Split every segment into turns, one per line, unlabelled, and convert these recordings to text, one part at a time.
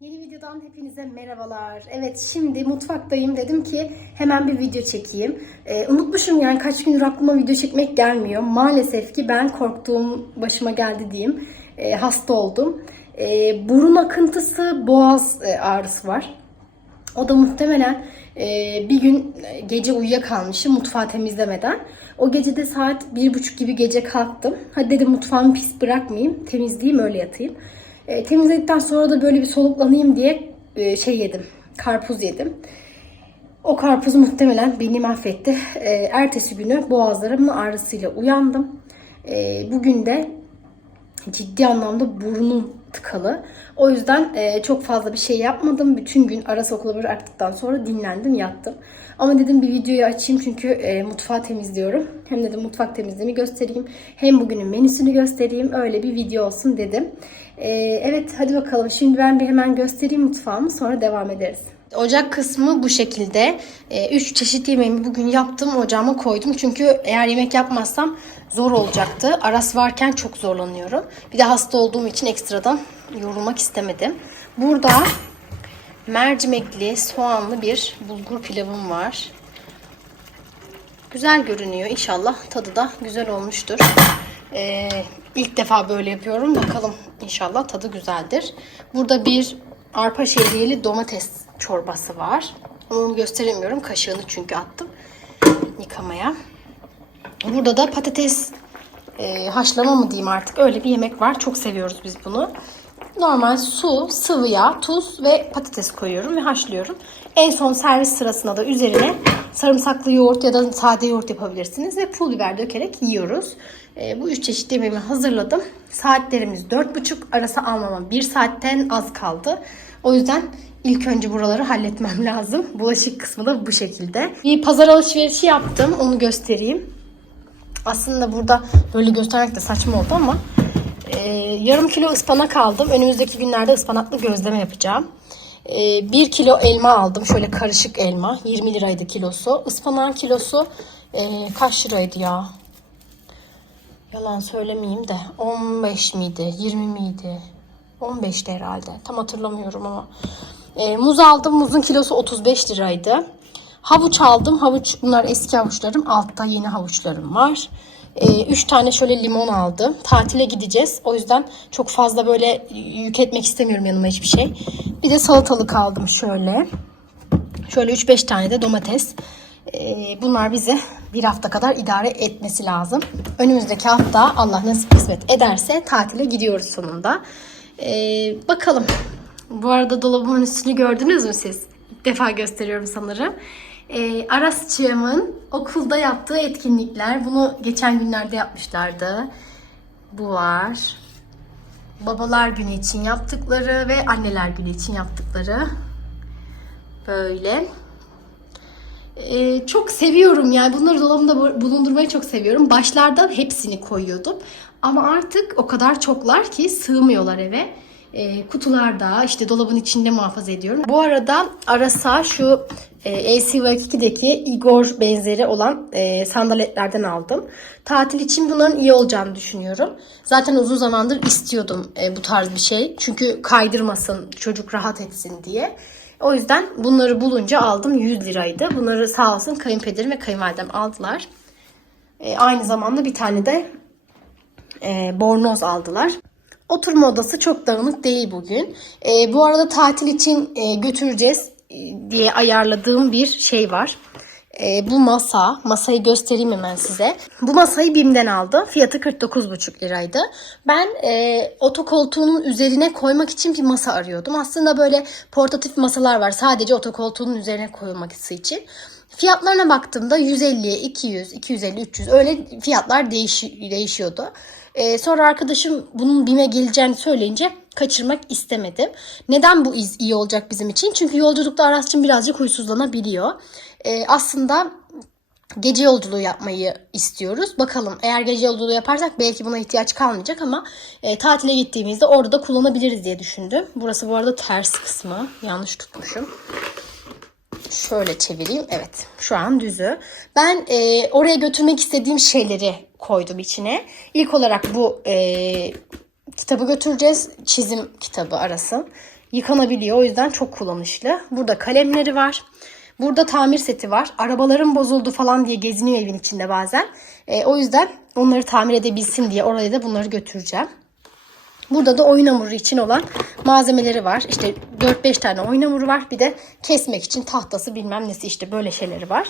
Yeni videodan hepinize merhabalar. Evet şimdi mutfaktayım. Dedim ki hemen bir video çekeyim. Ee, unutmuşum yani kaç gündür aklıma video çekmek gelmiyor. Maalesef ki ben korktuğum başıma geldi diyeyim. Ee, hasta oldum. Ee, burun akıntısı, boğaz e, ağrısı var. O da muhtemelen e, bir gün e, gece uyuyakalmışım mutfağı temizlemeden. O gece de saat bir buçuk gibi gece kalktım. Hadi dedim mutfağımı pis bırakmayayım, temizleyeyim öyle yatayım. E, temizledikten sonra da böyle bir soluklanayım diye e, şey yedim, karpuz yedim. O karpuz muhtemelen beni mahvetti. E, ertesi günü boğazlarımın ağrısıyla uyandım. E, bugün de ciddi anlamda burnum tıkalı. O yüzden e, çok fazla bir şey yapmadım. Bütün gün ara okula bıraktıktan sonra dinlendim, yattım. Ama dedim bir videoyu açayım çünkü e, mutfağı temizliyorum. Hem dedim mutfak temizliğimi göstereyim. Hem bugünün menüsünü göstereyim. Öyle bir video olsun dedim. E, evet hadi bakalım. Şimdi ben bir hemen göstereyim mutfağımı sonra devam ederiz. Ocak kısmı bu şekilde. 3 çeşit yemeğimi bugün yaptım. Ocağıma koydum. Çünkü eğer yemek yapmazsam zor olacaktı. Aras varken çok zorlanıyorum. Bir de hasta olduğum için ekstradan yorulmak istemedim. Burada mercimekli, soğanlı bir bulgur pilavım var. Güzel görünüyor. İnşallah tadı da güzel olmuştur. Ee, ilk defa böyle yapıyorum. Bakalım inşallah tadı güzeldir. Burada bir arpa şehriyeli domates çorbası var. Onu gösteremiyorum. Kaşığını çünkü attım yıkamaya. Burada da patates e, haşlama mı diyeyim artık öyle bir yemek var. Çok seviyoruz biz bunu. Normal su, sıvı yağ, tuz ve patates koyuyorum ve haşlıyorum. En son servis sırasında da üzerine sarımsaklı yoğurt ya da sade yoğurt yapabilirsiniz ve pul biber dökerek yiyoruz. E, bu üç çeşit yemeğimi hazırladım. Saatlerimiz 4.30 arası almama 1 saatten az kaldı. O yüzden ilk önce buraları halletmem lazım. Bulaşık kısmı da bu şekilde. Bir pazar alışverişi yaptım. Onu göstereyim. Aslında burada böyle göstermek de saçma oldu ama e, yarım kilo ıspanak aldım. Önümüzdeki günlerde ıspanaklı gözleme yapacağım. E, 1 kilo elma aldım. Şöyle karışık elma. 20 liraydı kilosu. Ispanağın kilosu e, kaç liraydı ya? Yalan söylemeyeyim de 15 miydi? 20 miydi? 15'ti herhalde. Tam hatırlamıyorum ama. E, muz aldım. Muzun kilosu 35 liraydı. Havuç aldım. Havuç bunlar eski havuçlarım. Altta yeni havuçlarım var. 3 tane şöyle limon aldım. Tatile gideceğiz. O yüzden çok fazla böyle yük etmek istemiyorum yanıma hiçbir şey. Bir de salatalık aldım şöyle. Şöyle 3-5 tane de domates. Ee, bunlar bizi bir hafta kadar idare etmesi lazım. Önümüzdeki hafta Allah nasip kısmet ederse tatile gidiyoruz sonunda. Ee, bakalım. Bu arada dolabımın üstünü gördünüz mü siz? İlk defa gösteriyorum sanırım. Ee, Arasçığımın okulda yaptığı etkinlikler. Bunu geçen günlerde yapmışlardı. Bu var. Babalar günü için yaptıkları ve anneler günü için yaptıkları. Böyle. Ee, çok seviyorum yani bunları dolabımda bulundurmayı çok seviyorum. Başlarda hepsini koyuyordum. Ama artık o kadar çoklar ki sığmıyorlar eve. Ee, kutularda işte dolabın içinde muhafaza ediyorum. Bu arada Arasa şu e, LCV2'deki Igor benzeri olan e, sandaletlerden aldım. Tatil için bunların iyi olacağını düşünüyorum. Zaten uzun zamandır istiyordum e, bu tarz bir şey. Çünkü kaydırmasın, çocuk rahat etsin diye. O yüzden bunları bulunca aldım. 100 liraydı. Bunları sağ olsun kayınpederim ve kayınvalidem aldılar. E, aynı zamanda bir tane de e, bornoz aldılar. Oturma odası çok dağınık değil bugün. E, bu arada tatil için e, götüreceğiz e, diye ayarladığım bir şey var. E, bu masa, masayı göstereyim hemen size. Bu masayı BİM'den aldım. Fiyatı 49,5 liraydı. Ben e, otokoltuğunun üzerine koymak için bir masa arıyordum. Aslında böyle portatif masalar var. Sadece otokoltuğunun üzerine koyulması için. Fiyatlarına baktığımda 150'ye 200, 250, 300 öyle fiyatlar değiş, değişiyordu. Ee, sonra arkadaşım bunun BİM'e geleceğini söyleyince kaçırmak istemedim. Neden bu iz iyi olacak bizim için? Çünkü yolculukta Aras'cığım birazcık huysuzlanabiliyor. Ee, aslında gece yolculuğu yapmayı istiyoruz. Bakalım eğer gece yolculuğu yaparsak belki buna ihtiyaç kalmayacak ama e, tatile gittiğimizde orada da kullanabiliriz diye düşündüm. Burası bu arada ters kısmı. Yanlış tutmuşum. Şöyle çevireyim. Evet. Şu an düzü. Ben e, oraya götürmek istediğim şeyleri koydum içine. İlk olarak bu e, kitabı götüreceğiz. Çizim kitabı arasın. Yıkanabiliyor. O yüzden çok kullanışlı. Burada kalemleri var. Burada tamir seti var. Arabaların bozuldu falan diye geziniyor evin içinde bazen. E, o yüzden onları tamir edebilsin diye oraya da bunları götüreceğim. Burada da oyun hamuru için olan malzemeleri var. İşte 4-5 tane oyun var. Bir de kesmek için tahtası bilmem nesi işte böyle şeyleri var.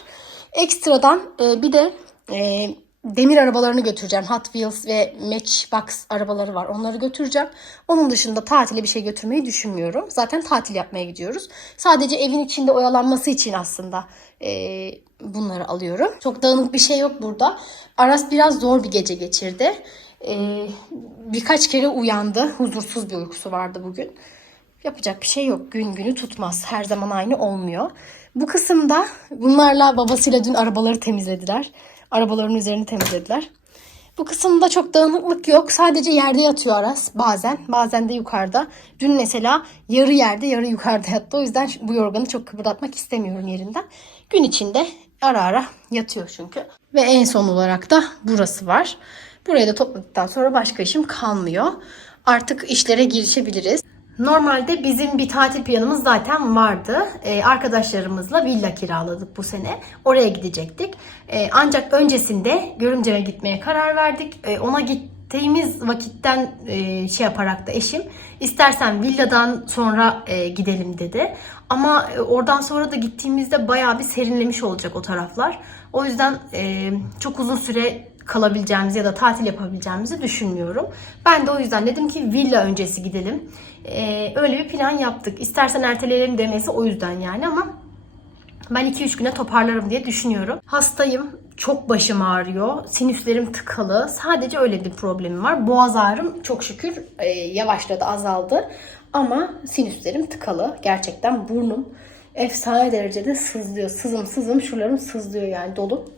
Ekstradan e, bir de e, demir arabalarını götüreceğim. Hot Wheels ve Matchbox arabaları var. Onları götüreceğim. Onun dışında tatile bir şey götürmeyi düşünmüyorum. Zaten tatil yapmaya gidiyoruz. Sadece evin içinde oyalanması için aslında e, bunları alıyorum. Çok dağınık bir şey yok burada. Aras biraz zor bir gece geçirdi. E, birkaç kere uyandı. Huzursuz bir uykusu vardı bugün. Yapacak bir şey yok. Gün günü tutmaz. Her zaman aynı olmuyor. Bu kısımda bunlarla babasıyla dün arabaları temizlediler. Arabaların üzerini temizlediler. Bu kısımda çok dağınıklık yok. Sadece yerde yatıyor Aras bazen. Bazen de yukarıda. Dün mesela yarı yerde yarı yukarıda yattı. O yüzden bu yorganı çok kıpırdatmak istemiyorum yerinden. Gün içinde ara ara yatıyor çünkü. Ve en son olarak da burası var. Burayı da topladıktan sonra başka işim kalmıyor. Artık işlere girişebiliriz. Normalde bizim bir tatil planımız zaten vardı. Ee, arkadaşlarımızla villa kiraladık bu sene. Oraya gidecektik. Ee, ancak öncesinde Görümce'ye gitmeye karar verdik. Ee, ona gittiğimiz vakitten e, şey yaparak da eşim istersen villadan sonra e, gidelim dedi. Ama e, oradan sonra da gittiğimizde bayağı bir serinlemiş olacak o taraflar. O yüzden e, çok uzun süre kalabileceğimizi ya da tatil yapabileceğimizi düşünmüyorum. Ben de o yüzden dedim ki villa öncesi gidelim. Ee, öyle bir plan yaptık. İstersen erteleyelim demesi o yüzden yani ama ben 2-3 güne toparlarım diye düşünüyorum. Hastayım. Çok başım ağrıyor. Sinüslerim tıkalı. Sadece öyle bir problemim var. Boğaz ağrım çok şükür e, yavaşladı, azaldı. Ama sinüslerim tıkalı. Gerçekten burnum efsane derecede sızlıyor. Sızım sızım şuralarım sızlıyor yani dolu.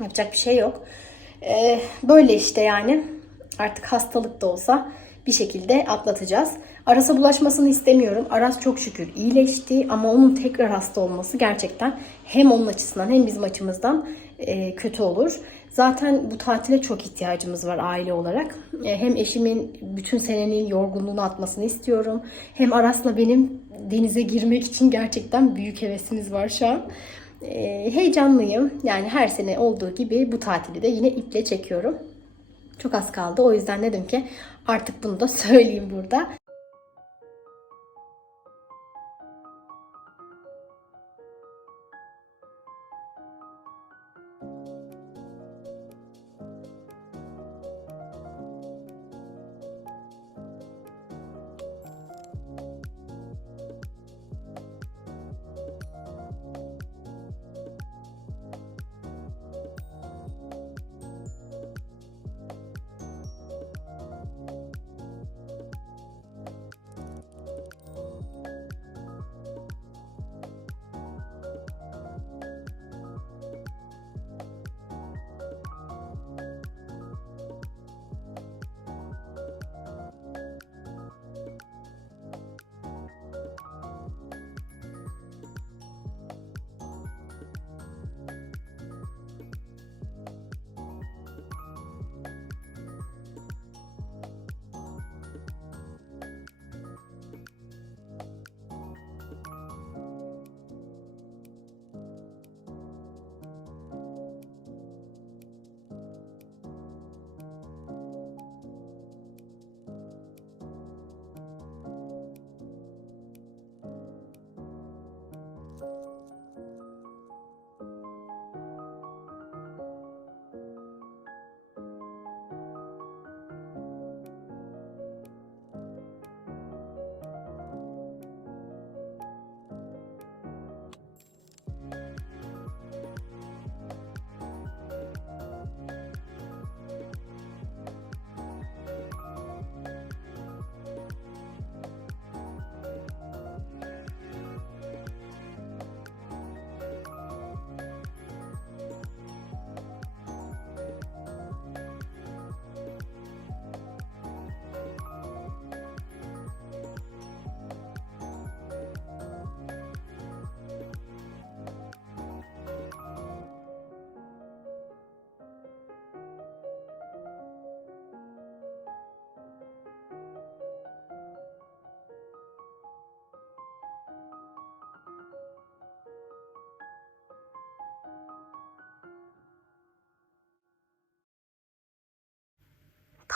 Yapacak bir şey yok. Ee, böyle işte yani. Artık hastalık da olsa bir şekilde atlatacağız. Aras'a bulaşmasını istemiyorum. Aras çok şükür iyileşti ama onun tekrar hasta olması gerçekten hem onun açısından hem bizim açımızdan e, kötü olur. Zaten bu tatile çok ihtiyacımız var aile olarak. E, hem eşimin bütün senenin yorgunluğunu atmasını istiyorum. Hem Aras'la benim denize girmek için gerçekten büyük hevesimiz var şu an. E, heyecanlıyım. Yani her sene olduğu gibi bu tatili de yine iple çekiyorum. Çok az kaldı. O yüzden dedim ki artık bunu da söyleyeyim burada.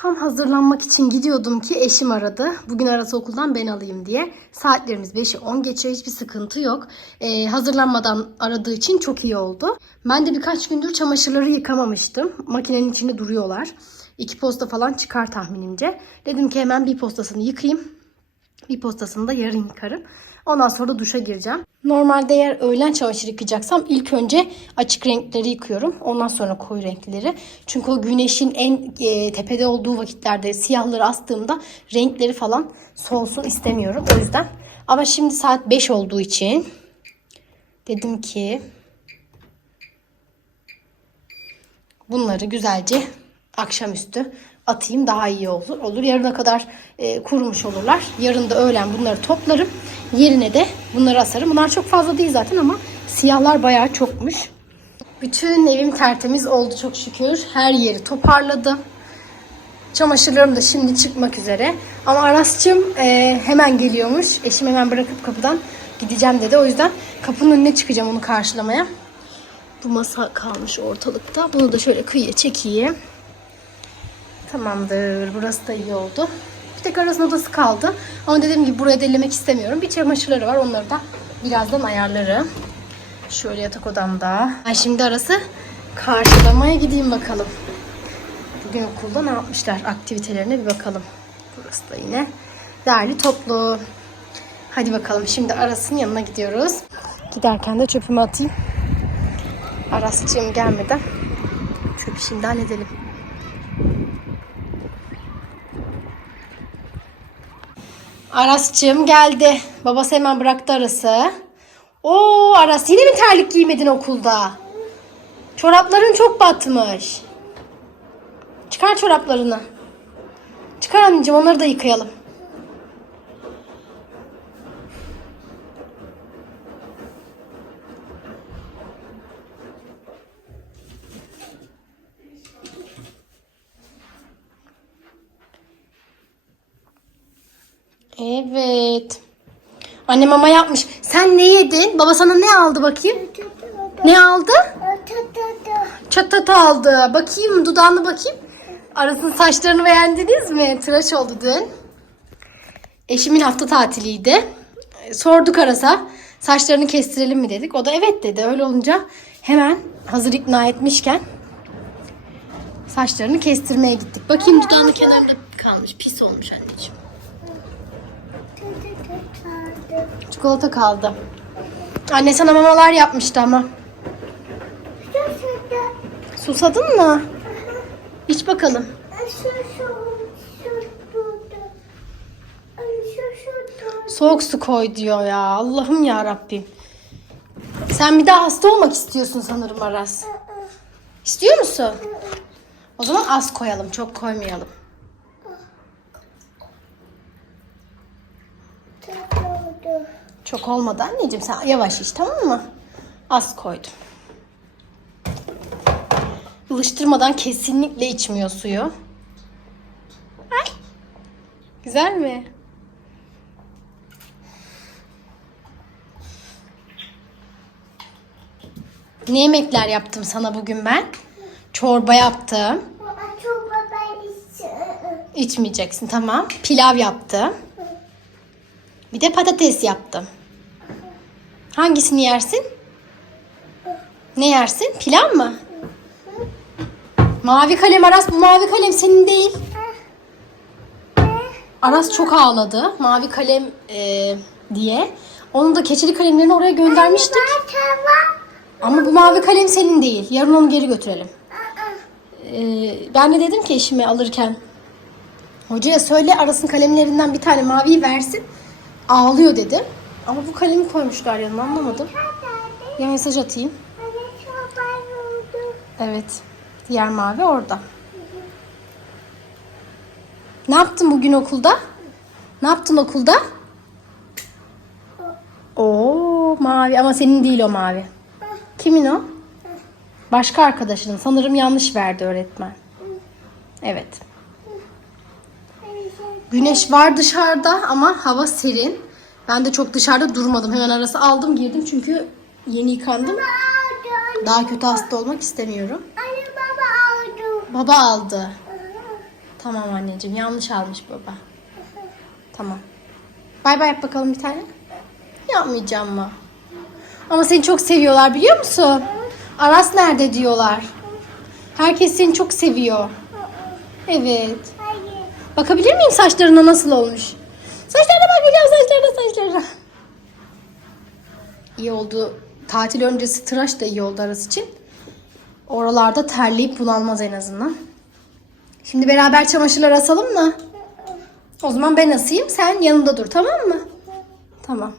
Tam hazırlanmak için gidiyordum ki eşim aradı. Bugün arası okuldan ben alayım diye. Saatlerimiz 5'i 10 geçiyor. Hiçbir sıkıntı yok. Ee, hazırlanmadan aradığı için çok iyi oldu. Ben de birkaç gündür çamaşırları yıkamamıştım. Makinenin içinde duruyorlar. İki posta falan çıkar tahminimce. Dedim ki hemen bir postasını yıkayayım. Bir postasını da yarın yıkarım. Ondan sonra da duşa gireceğim. Normalde eğer öğlen çamaşır yıkayacaksam ilk önce açık renkleri yıkıyorum. Ondan sonra koyu renkleri. Çünkü o güneşin en e, tepede olduğu vakitlerde siyahları astığımda renkleri falan solsun istemiyorum. O yüzden. Ama şimdi saat 5 olduğu için dedim ki bunları güzelce akşamüstü atayım daha iyi olur. Olur yarına kadar e, kurumuş olurlar. Yarın da öğlen bunları toplarım. Yerine de bunları asarım. Bunlar çok fazla değil zaten ama siyahlar bayağı çokmuş. Bütün evim tertemiz oldu çok şükür. Her yeri toparladım. Çamaşırlarım da şimdi çıkmak üzere. Ama Aras'cığım e, hemen geliyormuş. Eşim hemen bırakıp kapıdan gideceğim dedi. O yüzden kapının önüne çıkacağım onu karşılamaya. Bu masa kalmış ortalıkta. Bunu da şöyle kıyıya çekeyim. Tamamdır. Burası da iyi oldu. Bir tek arasın odası kaldı. Ama dediğim gibi buraya delimek istemiyorum. Bir çamaşırları var. Onları da birazdan ayarlarım. Şöyle yatak odamda. Ben şimdi arası karşılamaya gideyim bakalım. Bugün okulda ne yapmışlar? Aktivitelerine bir bakalım. Burası da yine değerli toplu. Hadi bakalım şimdi Aras'ın yanına gidiyoruz. Giderken de çöpümü atayım. Aras'cığım gelmeden çöpü şimdi halledelim. Aras'cığım geldi. Babası hemen bıraktı Aras'ı. Oo Aras yine mi terlik giymedin okulda? Çorapların çok batmış. Çıkar çoraplarını. Çıkar anneciğim onları da yıkayalım. Evet. Anne mama yapmış. Sen ne yedin? Baba sana ne aldı bakayım? Ne aldı? Çatat aldı. Bakayım dudağını bakayım. Aras'ın saçlarını beğendiniz mi? Tıraş oldu dün. Eşimin hafta tatiliydi. E, Sorduk Aras'a. Saçlarını kestirelim mi dedik. O da evet dedi. Öyle olunca hemen hazır ikna etmişken saçlarını kestirmeye gittik. Bakayım dudağının kenarında kalmış. Pis olmuş anneciğim. Çikolata kaldı. Anne sana mamalar yapmıştı ama. Susadın mı? İç bakalım. Soğuk su koy diyor ya. Allah'ım ya Rabbim. Sen bir daha hasta olmak istiyorsun sanırım Aras. İstiyor musun? O zaman az koyalım, çok koymayalım. Çok olmadı anneciğim. Sen yavaş iç tamam mı? Az koydum. Ilıştırmadan kesinlikle içmiyor suyu. Ay. Güzel mi? Ne yemekler yaptım sana bugün ben? Çorba yaptım. İçmeyeceksin tamam. Pilav yaptım. Bir de patates yaptım. Hangisini yersin? Ne yersin? Pilav mı? Mavi kalem Aras bu mavi kalem senin değil. Aras çok ağladı. Mavi kalem e, diye. Onun da keçeli kalemlerini oraya göndermiştik. Ama bu mavi kalem senin değil. Yarın onu geri götürelim. Ee, ben de dedim ki eşime alırken hocaya söyle Aras'ın kalemlerinden bir tane maviyi versin. Ağlıyor dedim. Ama bu kalemi koymuşlar yanıma anlamadım. Ya mesaj atayım. Evet. Diğer mavi orada. Ne yaptın bugün okulda? Ne yaptın okulda? Oo mavi ama senin değil o mavi. Kimin o? Başka arkadaşının. Sanırım yanlış verdi öğretmen. Evet. Güneş var dışarıda ama hava serin. Ben de çok dışarıda durmadım. Hemen arası aldım girdim çünkü yeni yıkandım. Daha kötü hasta olmak istemiyorum. Baba aldı. Tamam anneciğim yanlış almış baba. Tamam. Bay bay yap bakalım bir tane. Yapmayacağım mı? Ama seni çok seviyorlar biliyor musun? Aras nerede diyorlar. Herkes seni çok seviyor. Evet. Bakabilir miyim saçlarına nasıl olmuş? Saçlarına bakacağım saçlarına saçlarına. İyi oldu. Tatil öncesi tıraş da iyi oldu Aras için. Oralarda terleyip bunalmaz en azından. Şimdi beraber çamaşırlar asalım mı? O zaman ben asayım sen yanında dur tamam mı? Tamam.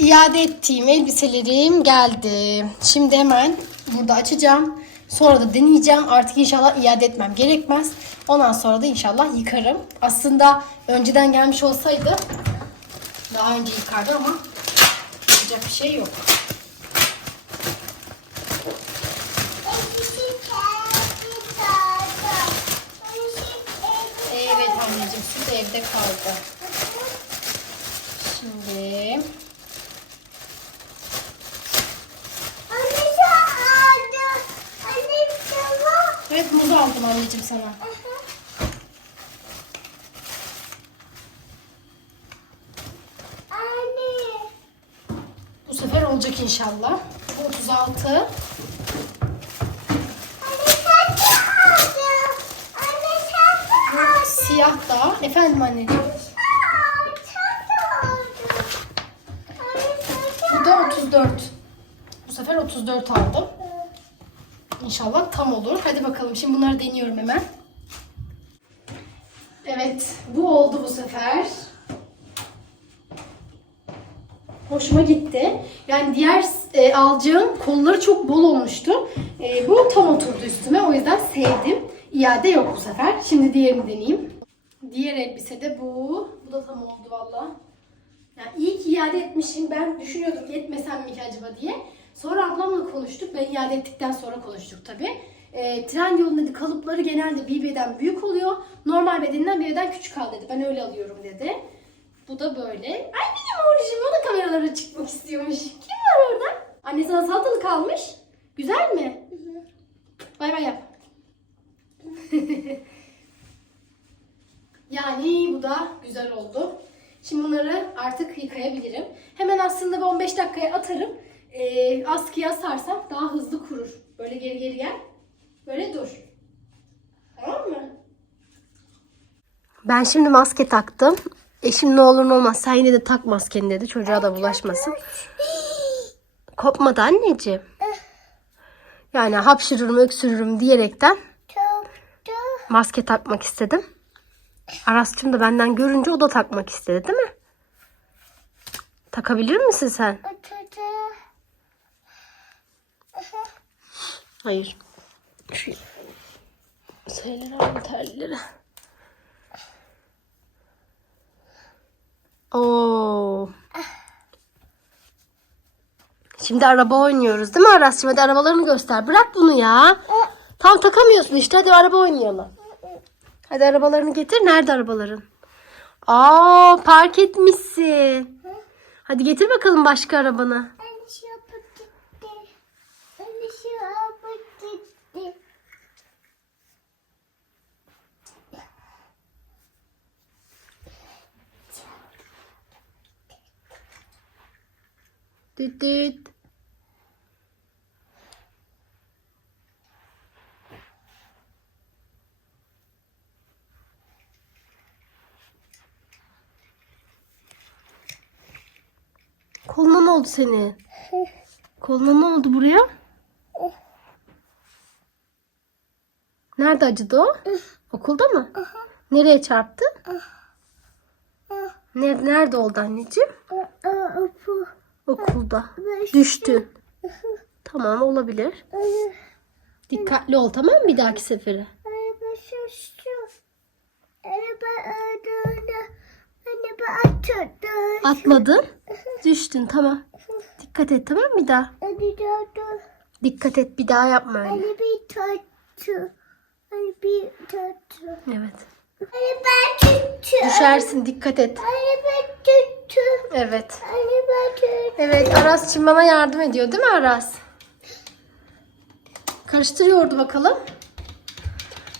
İade ettiğim elbiselerim geldi. Şimdi hemen burada açacağım. Sonra da deneyeceğim. Artık inşallah iade etmem gerekmez. Ondan sonra da inşallah yıkarım. Aslında önceden gelmiş olsaydı daha önce yıkardım ama yapacak bir şey yok. Evet anneciğim süt evde kaldı. Şimdi
Anne sen aldın. Anne tamam.
evet muz aldım anneciğim sana.
Anne.
Bu sefer olacak inşallah. Bu 36.
Anne sen de aldın. Anne sen de aldın.
Siyah da. Efendim anneciğim. Bu da 34. Bu sefer 34 aldım. İnşallah tam olur. Hadi bakalım. Şimdi bunları deniyorum hemen. Evet. Bu oldu bu sefer. Hoşuma gitti. Yani diğer e, alacağım kolları çok bol olmuştu. E, bu tam oturdu üstüme. O yüzden sevdim. İade yok bu sefer. Şimdi diğerini deneyeyim. Diğer elbise de bu. Bu da tam oldu valla. Yani iyi ki iade etmişim. Ben düşünüyordum ki etmesem mi acaba diye. Sonra ablamla konuştuk. Ben iade ettikten sonra konuştuk tabii. E, Trendyol'un dedi kalıpları genelde bir beden büyük oluyor. Normal bedeninden bir beden küçük al dedi. Ben öyle alıyorum dedi. Bu da böyle. Ay benim oğlum o da kameralara çıkmak istiyormuş. Kim var orada? Anne sana salatalık almış. Güzel mi? Bay bay yap. yani bu da güzel oldu. Şimdi bunları artık yıkayabilirim. Hemen aslında bir 15 dakikaya atarım. Ee, askıya asarsam daha hızlı kurur. Böyle geri geri gel. Böyle dur. Tamam mı? Ben şimdi maske taktım. Eşim ne olur ne olmaz sen yine de tak maskeni dedi. Çocuğa da bulaşmasın. Kopmadı anneciğim. Yani hapşırırım öksürürüm diyerekten maske takmak istedim. Aras'cığım da benden görünce o da takmak istedi değil mi? Takabilir misin sen? Hayır. Şu şeyleri al terleri. Oo. Şimdi araba oynuyoruz değil mi Aras'cığım? Hadi arabalarını göster. Bırak bunu ya. Tam takamıyorsun işte. Hadi araba oynayalım. Hadi arabalarını getir. Nerede arabaların? Aa park etmişsin. Hadi getir bakalım başka arabanı.
Anne şu yapıp gitti. Anne şu yapıp gitti.
Düt. Koluna ne oldu senin? Koluna ne oldu buraya? Nerede acıdı o? Okulda mı? Nereye çarptı? Ne- Nerede oldu anneciğim? Okulda. Düştün. Tamam olabilir. Dikkatli ol tamam mı bir dahaki sefere?
araba şaştı. Araba öldüğünde. Araba atıldı.
Atladın. Düştün tamam. Dikkat et tamam mı bir daha? Dikkat et bir daha yapma öyle.
Tatlı. Tatlı.
Evet.
Anne ben tuttu.
Düşersin dikkat et.
Anne ben tuttu.
Evet.
Anne ben tuttu.
Evet Aras şimdi bana yardım ediyor değil mi Aras? Karıştırıyordu bakalım.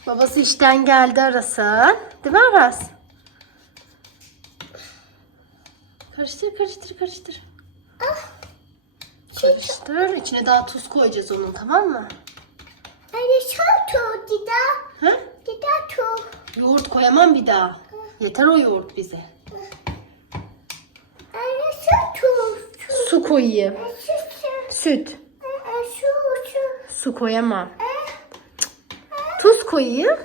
Babası işten geldi Aras'ın. Değil mi Aras? Karıştır karıştır karıştır. Karıştır. İçine daha tuz koyacağız onun tamam mı?
Anne çok dida.
Ha?
Dida çok.
Yoğurt koyamam bir daha. Yeter o yoğurt bize.
Anne çok.
Su koyayım.
Şu.
Süt.
Aa, Şu şu.
Su koyamam. Tuz koyayım.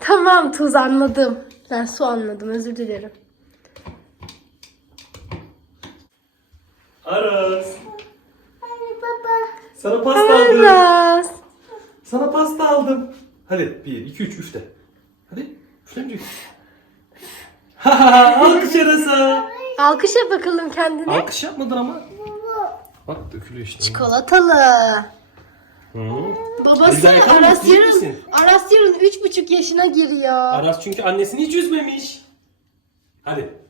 Tamam tuz anladım. Ben su anladım özür dilerim.
Aras.
Anne baba.
Sana pasta aldım.
Aras.
Sana pasta aldım. Hadi bir, iki, üç, üfle. Hadi. Üflemeyecek. Haha, Alkış Aras'a.
Alkış yap bakalım kendine.
Alkış yapmadın ama.
Baba.
Bak dökülüyor işte.
Çikolatalı.
Hı.
Babası
Güzel?
Aras yarın,
misin?
Aras yarın üç buçuk yaşına giriyor.
Aras çünkü annesini hiç üzmemiş. Hadi